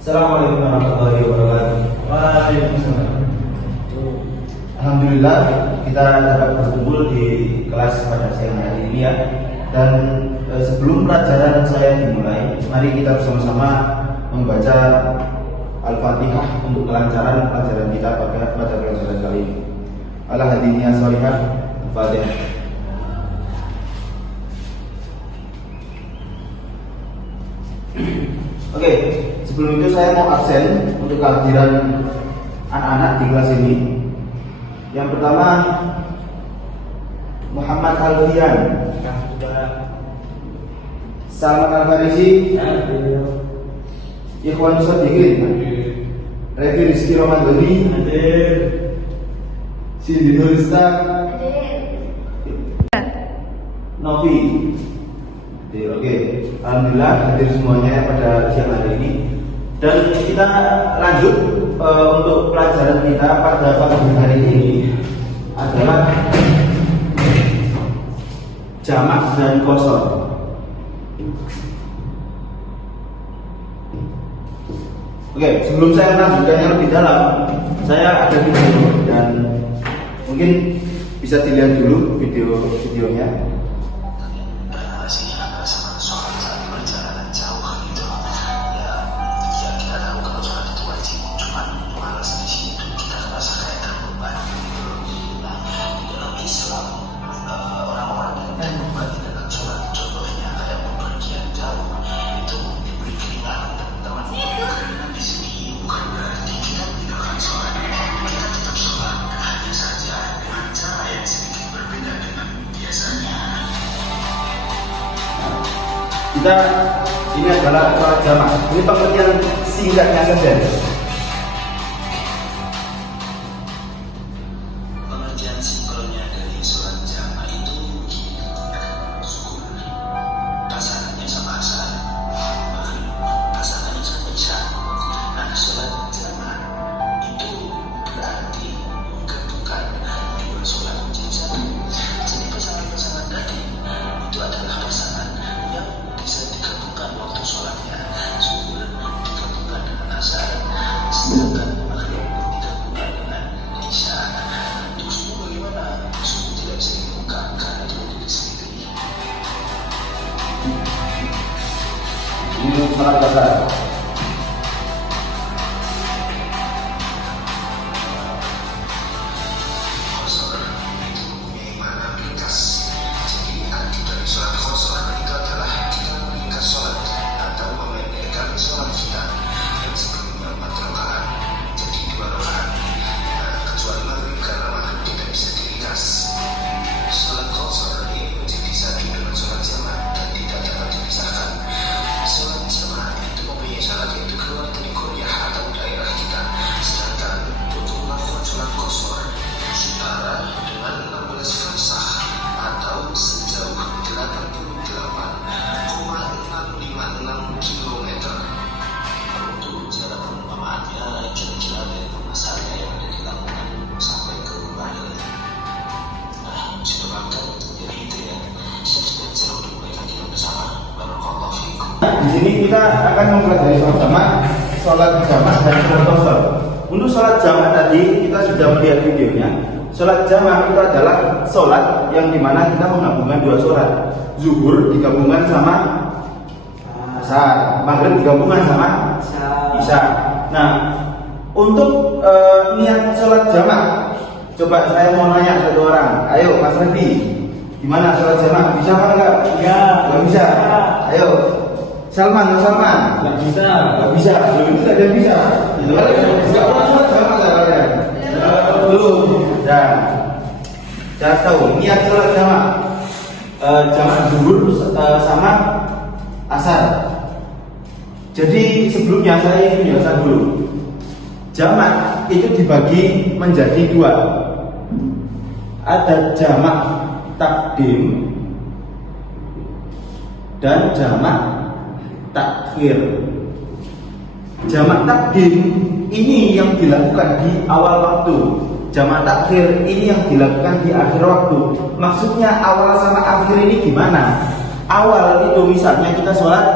Assalamualaikum warahmatullahi wabarakatuh. Waalaikumsalam. Alhamdulillah kita dapat berkumpul di kelas pada siang hari ini ya. Dan sebelum pelajaran saya dimulai, mari kita bersama-sama membaca Al-Fatihah untuk kelancaran pelajaran kita pada pelajaran kali ini. Ala hadiniya sholihah, Al-Fatihah. Oke, sebelum itu saya mau absen untuk kehadiran anak-anak di kelas ini. Yang pertama Muhammad Alfian, Salman Al-Farisi, Ikhwan Sadiqin, Revi Rizky Ramadhani, Cindy Nurista, Novi. Oke, alhamdulillah hadir semuanya pada siang hari ini. Dan kita lanjut untuk pelajaran kita pada pagi hari ini adalah jamak dan qasar. Oke, sebelum saya melanjutkannya lebih dalam, saya ada video dan mungkin bisa dilihat dulu videonya. Ini adalah sholat jamak. Ini pengertian singkatnya saja. Pengertian simpelnya dari sholat jamak itu pasangannya sama asar, pasangannya sama isya. Nah, sholat jamak itu berarti menggabungkan dua sholat jamak. Jadi pasangan-pasangan tadi itu adalah pasangan yang bisa digabungkan waktu sholatnya zuhur digabungkan dengan asar, sedangkan maghrib digabungkan dengan isya. Untuk subuh bagaimana? Subuh tidak bisa digabungkan karena itu berdiri sendiri. Ini sholat dasar. Qasar itu mempunyai makna ringkas. Jadi arti dari sholat qasar itu adalah kita meringkas sholat atau memendekkan sholat kita yang sebelumnya 4 rakaat menjadi 2 rakaat. Kecuali maghrib karena maghrib tidak bisa diringkas. Sholat qasar ini menjadi satu dengan sholat jamak dan tidak dapat dipisahkan. Sholat jamak itu mempunyai syarat yaitu keluar dari kuliah atau daerah kita. Sedangkan untuk melakukan sholat qasar setara dengan 16 farsakh atau sejauh 88,656 km. Untuk jarak perumpamaannya kira-kira dari rumah saya yang ada di Lamongan sampai ke Bahia. Nah, sudah makan jadi itu ya. Kita jauh mulai lagi bersama. Barakallahu fiikum. Di sini kita akan mempelajari sholat jamak dan sholat qasar. Untuk sholat jamak tadi kita sudah melihat videonya. Sholat jamak itu adalah sholat yang dimana kita menggabungkan dua sholat. Zuhur digabungkan sama asar, maghrib digabungkan sama isya. Nah, untuk niat sholat jamak, coba saya mau nanya satu orang. Ayo, Mas Redi, gimana sholat jamak? Bisa apa enggak? Ya, Nggak bisa. Ayo, Salman. nggak bisa. Nggak bisa. Belum itu ada yang bisa. Itu kan nggak pernah sholat jamak nggak kalian? Belum. Dan saya tahu niat sholat jamak, jamak zuhur sama asar. Jadi sebelumnya saya ingin menjelaskan dulu. Jamak itu dibagi menjadi dua. Ada jamak takdim dan jamak takhir. Jamak takdim ini yang dilakukan di awal waktu. Jamak takhir ini yang dilakukan di akhir waktu. Maksudnya awal sama akhir ini gimana? Awal itu misalnya kita sholat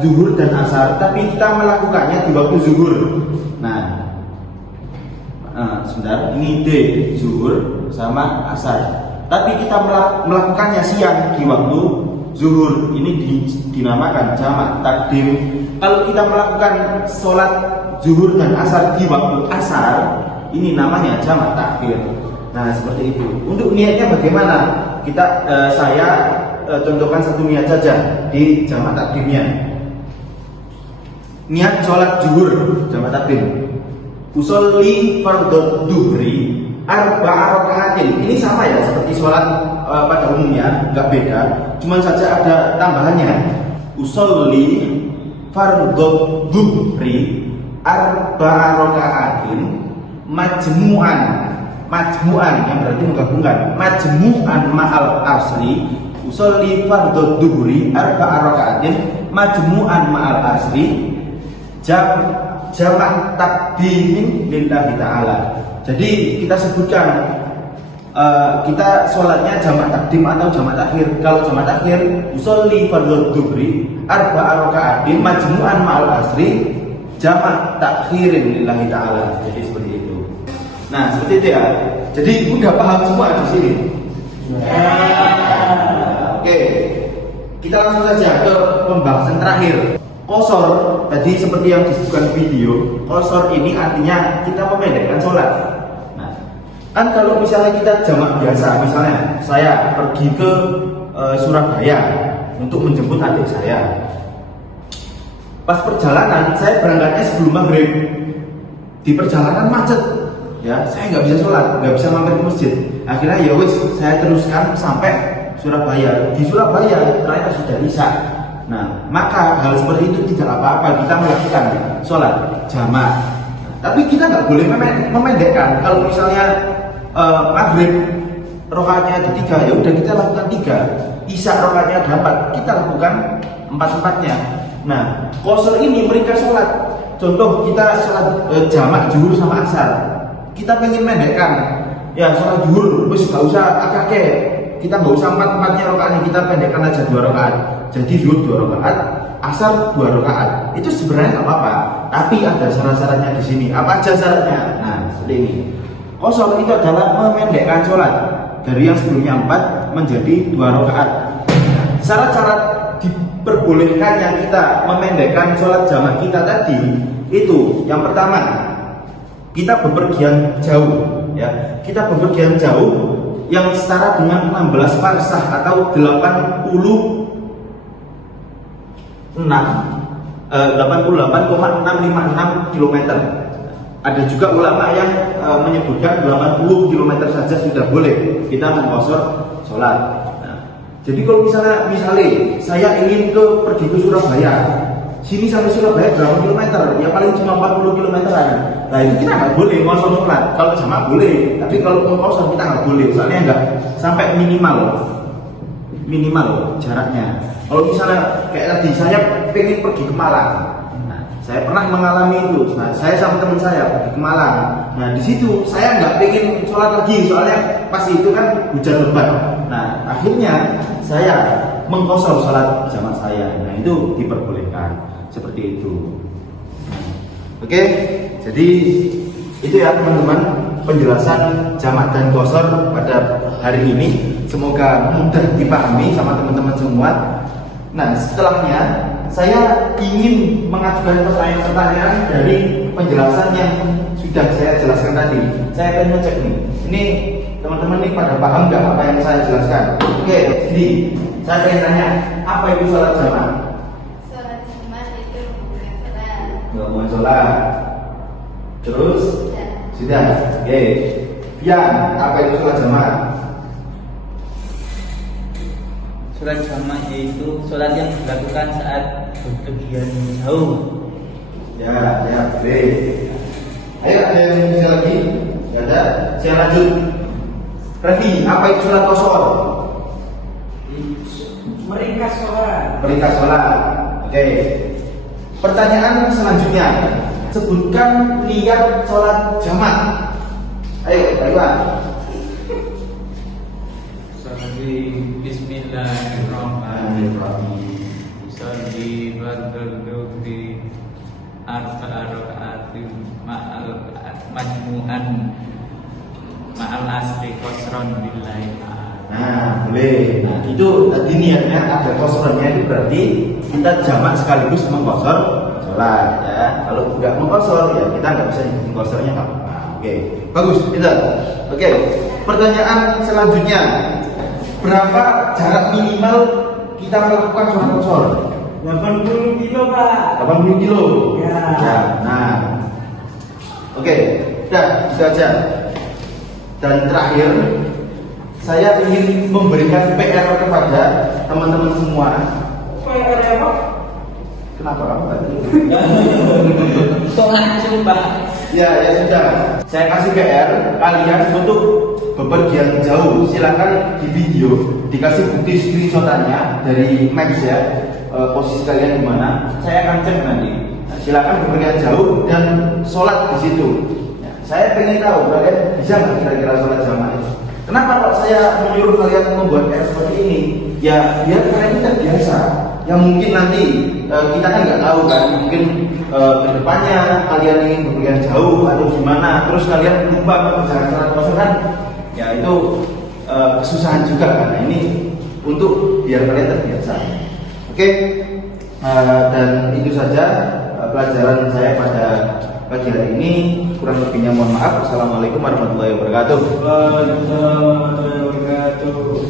zuhur dan asar, tapi kita melakukannya di waktu zuhur. Nah, sebentar, ini D, zuhur sama asar. Tapi kita melakukannya siang di waktu zuhur. Ini dinamakan jamak takdim. Kalau kita melakukan sholat zuhur dan asar di waktu asar, ini namanya jamak takhir. Nah, seperti itu. Untuk niatnya bagaimana? Saya contohkan satu niat saja di jamak takdimnya. Niat sholat zuhur jamak takdim. Usolli fardhu duhri arba'a raka'atin. Ini sama ya seperti sholat pada umumnya, nggak beda. Cuma saja ada tambahannya. Usolli fardhu duhri arba'a raka'atin majmu'an yang berarti menggabungkan majmu'an ma'al asri. Usolli fardhu duhri arba'a raka'atin majmu'an ma'al asri jamak takdimin lillahi ta'ala. Jadi kita sebutkan kita sholatnya jamak takdim atau jamak takhir. Kalau jamak takhir, usolli fardhu dhuhri arba'a raka'atin majmu'an ma'al asri jamak takhirin lillahi ta'ala. Jadi seperti itu. Nah, seperti itu ya. Jadi udah paham semua di sini. Oke. Kita langsung saja ke pembahasan terakhir. Qasar, tadi seperti yang disebutkan video, qasar ini artinya kita memendekkan sholat. Nah, kan kalau misalnya kita jamak biasa, misalnya saya pergi ke Surabaya untuk menjemput adik saya. Pas perjalanan, saya berangkatnya sebelum maghrib. Di perjalanan macet, ya saya nggak bisa sholat, nggak bisa mampir ke masjid. Akhirnya ya wis, saya teruskan sampai Surabaya. Di Surabaya ternyata sudah isya. Nah, maka hal seperti itu tidak apa-apa kita melakukan sholat jamak. Tapi kita nggak boleh memendekkan. Kalau misalnya maghrib rakaatnya ada 3, ya udah kita lakukan 3. Isya rakaatnya ada 4, kita lakukan 4-4-nya. Nah, qasar ini mereka sholat. Contoh kita sholat jamak zuhur sama asar. Kita pengen mendekkan, ya sholat zuhur, wis nggak usah akeh. Kita nggak usah 4-4-nya rakaatnya, kita pendekkan aja 2 rakaat. Jadi zuhur 2 rakaat, asar 2 rakaat. Itu sebenarnya nggak apa-apa. Tapi ada syarat-syaratnya di sini. Apa aja syaratnya? Nah, seperti ini. Qasar itu adalah memendekkan sholat dari yang sebelumnya 4 menjadi 2 rakaat. Syarat-syarat diperbolehkannya kita memendekkan sholat jamak kita tadi itu yang pertama, kita bepergian jauh, ya. Kita bepergian jauh yang setara dengan 16 farsah atau 88,656 km. Ada juga ulama yang menyebutkan 80 km saja sudah boleh kita mengqasar sholat. Nah, jadi kalau misalnya saya ingin pergi ke Surabaya, sini sampai Surabaya berapa kilometer? Ya paling cuma 40 kilometeran. Nah itu kita nggak boleh qasar sholat. Kalau jamak boleh, tapi kalau mengqasar kita nggak boleh. Soalnya nggak sampai minimal jaraknya. Kalau misalnya kayak tadi saya pengen pergi ke Malang, nah, saya pernah mengalami itu. Nah, saya sama teman saya pergi ke Malang. Nah di situ saya nggak pengen sholat lagi, soalnya pas itu kan hujan lebat. Nah akhirnya saya mengqasar sholat jamak saya. Nah itu diperbolehkan seperti itu. Oke, jadi itu ya teman-teman penjelasan jamak dan qasar pada hari ini. Semoga mudah dipahami sama teman-teman semua. Nah, setelahnya saya ingin mengajukan pertanyaan-pertanyaan dari penjelasan yang sudah saya jelaskan tadi. Saya akan ngecek nih. Ini teman-teman nih pada paham nggak apa yang saya jelaskan? Oke, jadi saya ingin tanya, apa itu sholat jamak? Sholat jamak itu bukan sholat. Bukan sholat. Terus? Sudah. Oke. Pian, apa itu sholat jamak? Sholat jamak yaitu sholat yang dilakukan saat bepergian jauh. Ya, boleh. Ayo, ada yang bisa lagi? Ya ada. Saya lanjut. Revi, apa itu sholat qasar? Meringkas sholat. Meringkas sholat. Oke. Pertanyaan selanjutnya, sebutkan niat sholat jamak. Ayo, Pak Iwan. Bismillahirrahmanirrahim. Usolli fardhu arba'a raka'atin ma'al majmu'an ma'al asri qasran billahi ta'ala. Nah, boleh. Nah, itu tadi niatnya ada kosronnya itu berarti kita jamak sekaligus mengkosor sholat ya. Kalau nggak mengkosor ya kita nggak bisa nyebutin kosornya apa. Oke, bagus. Pintar. Oke, pertanyaan selanjutnya, berapa jarak minimal kita melakukan sholat kosor? 80 kilo Pak. 80 kilo. Ya. Nah, oke, udah itu aja. Dan terakhir, saya ingin memberikan PR kepada teman-teman semua. PR apa? Kenapa kamu tadi? Sholat sumpah. Ya sudah. Saya kasih PR kalian untuk bepergian jauh. Silakan di video dikasih bukti screenshotannya dari Max ya. Posisi kalian di mana? Saya akan cek nanti. Nah, silakan bepergian jauh dan sholat di situ. Ya, saya pengen tahu kalian bisa nggak kira-kira sholat jamaah itu. Kenapa kok saya menyuruh kalian membuat PR seperti ini? Ya biar kalian itu terbiasa. Ya mungkin nanti kita kan nggak tahu kan, mungkin kedepannya kalian ingin bepergian jauh atau gimana, terus kalian lupa mengerjakan sholat kosong kan? Ya itu kesusahan juga kan. Nah, ini untuk biar kalian terbiasa. Oke, dan itu saja pelajaran saya pada pagi hari ini. Kurang lebihnya mohon maaf. Assalamualaikum warahmatullahi wabarakatuh. Waalaikumsalam warahmatullahi wabarakatuh.